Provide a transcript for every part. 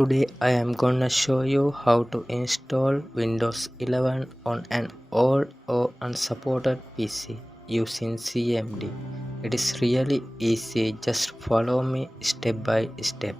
Today I am gonna show you how to install Windows 11 on an old or unsupported PC using CMD. It is really easy, just follow me step by step.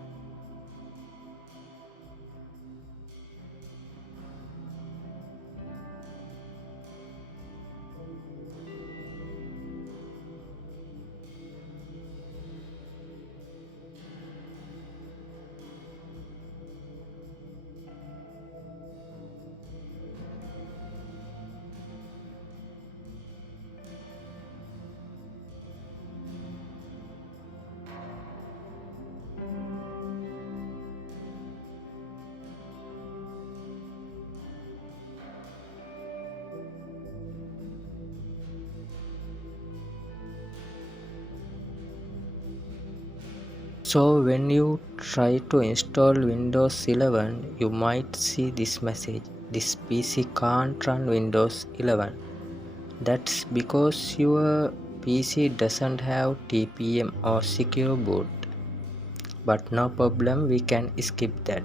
So when you try to install Windows 11, you might see this message. This PC can't run Windows 11. That's because your PC doesn't have TPM or Secure Boot. But no problem, we can skip that.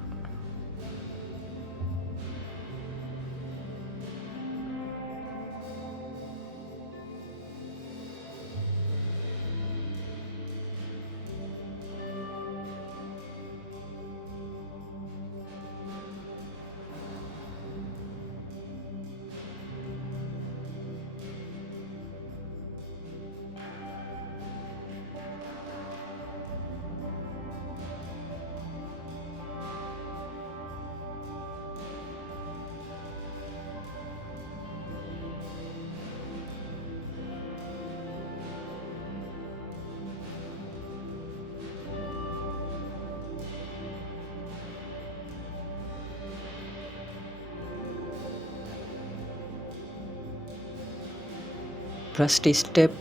First step,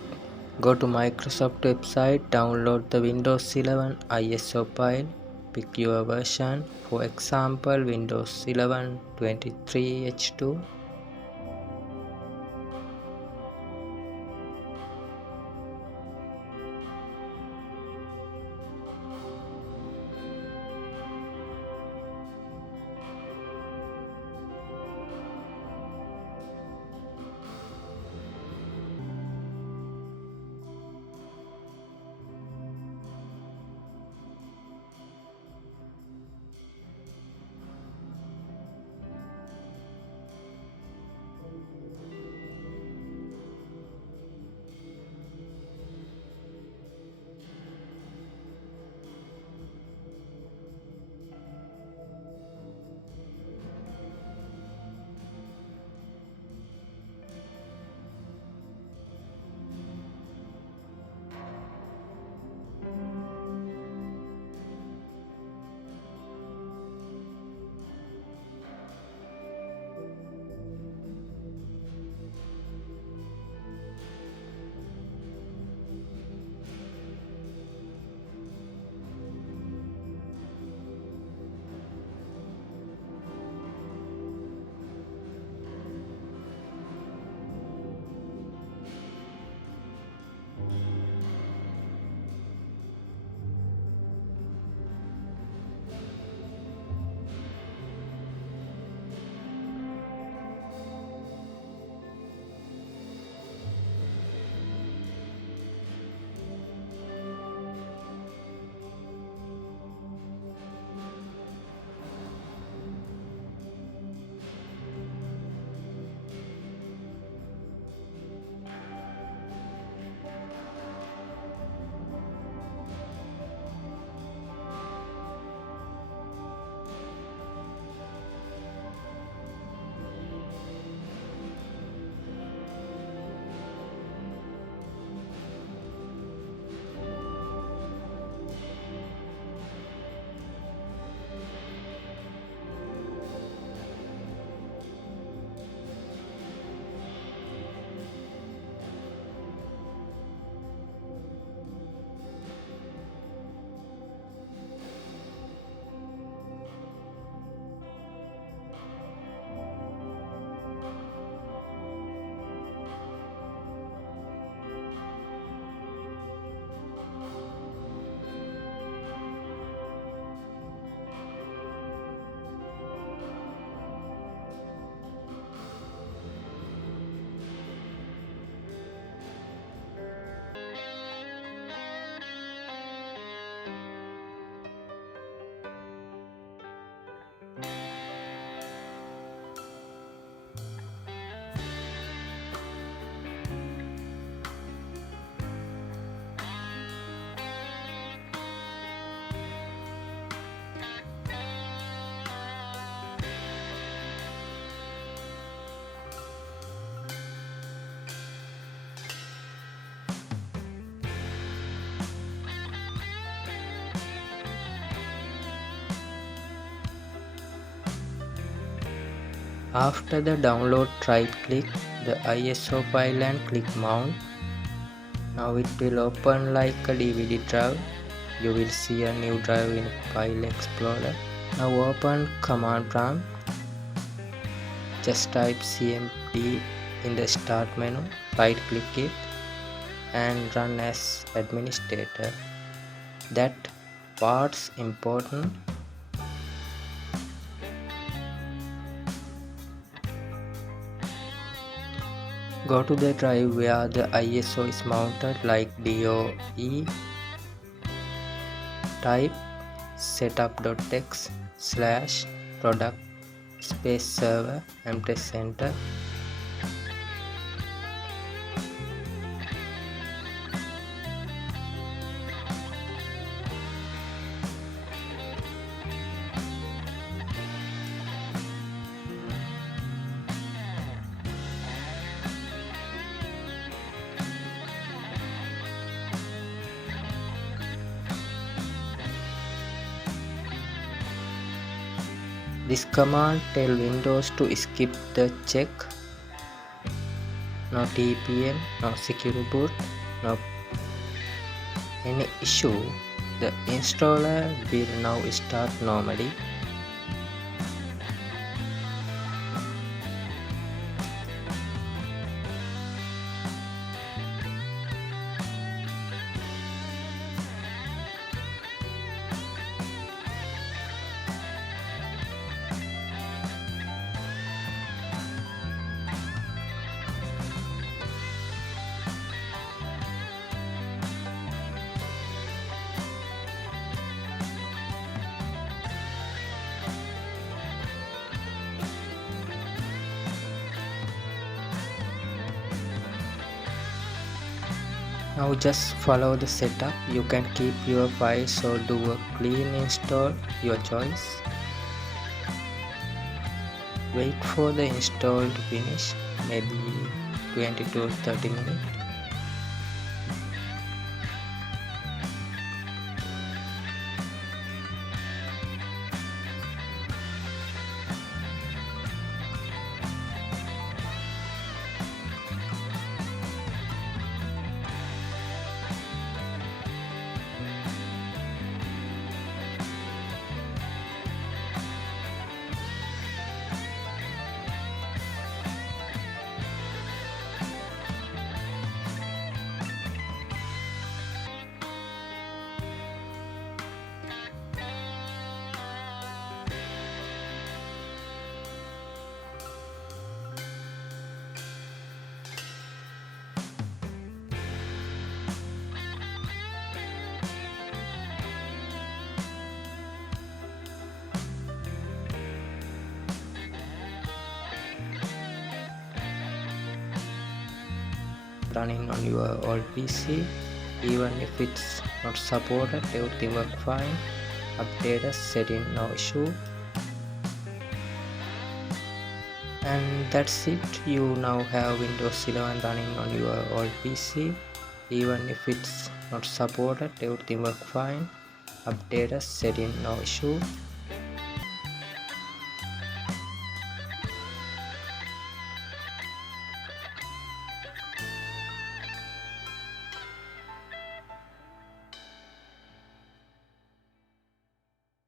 go to Microsoft website, download the Windows 11 ISO file, pick your version, for example Windows 11 23H2. After the download, right click the ISO file and click mount. Now it will open like a DVD drive. You will see a new drive in File Explorer. Now open command prompt. Just type CMD in the start menu, right click it and run as administrator. That part's important. Go to the drive where the ISO is mounted like DOE. Type setup.txt/product server and press enter. This command tells Windows to skip the check. No TPM, no Secure Boot, no any issue. The installer will now start normally. Now just follow the setup. You can keep your files or do a clean install, your choice. Wait for the install to finish, maybe 20 to 30 minutes. Running on your old PC, even if it's not supported, everything works fine. Update a setting, no issue. And that's it. You now have Windows 11 running on your old PC, even if it's not supported, everything works fine. Update a setting, no issue.